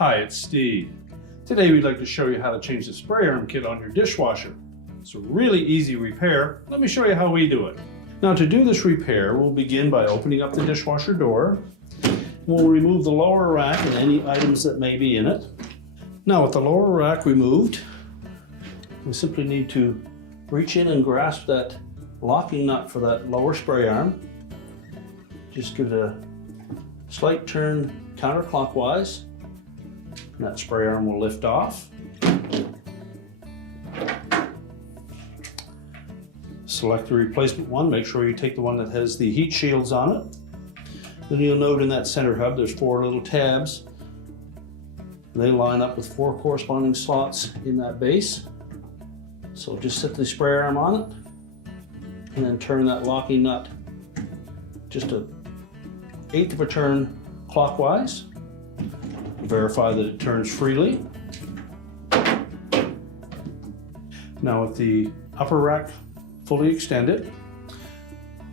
Hi, it's Steve. Today we'd like to show you how to change the spray arm kit on your dishwasher. It's a really easy repair. Let me show you how we do it. Now to do this repair, we'll begin by opening up the dishwasher door. We'll remove the lower rack and any items that may be in it. Now with the lower rack removed, we simply need to reach in and grasp that locking nut for that lower spray arm. Just give it a slight turn counterclockwise, and that spray arm will lift off. Select the replacement one. Make sure you take the one that has the heat shields on it. Then you'll note in that center hub there's 4 little tabs. They line up with 4 corresponding slots in that base. So just set the spray arm on it and then turn that locking nut just an 1/8 of a turn clockwise. Verify that it turns freely. Now with the upper rack fully extended,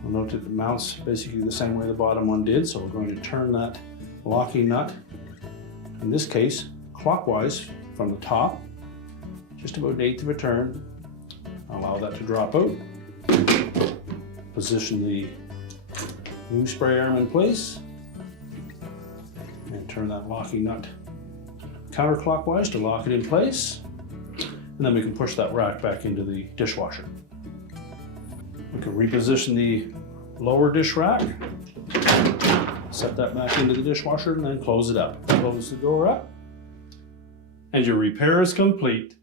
you'll note that it mounts basically the same way the bottom one did, so we're going to turn that locking nut, in this case clockwise from the top, just about 1/8 of a turn. Allow that to drop out. Position the new spray arm in place and turn that locking nut counterclockwise to lock it in place, and then we can push that rack back into the dishwasher. We can reposition the lower dish rack, set that back into the dishwasher, and then close it up. Close the door up, and your repair is complete.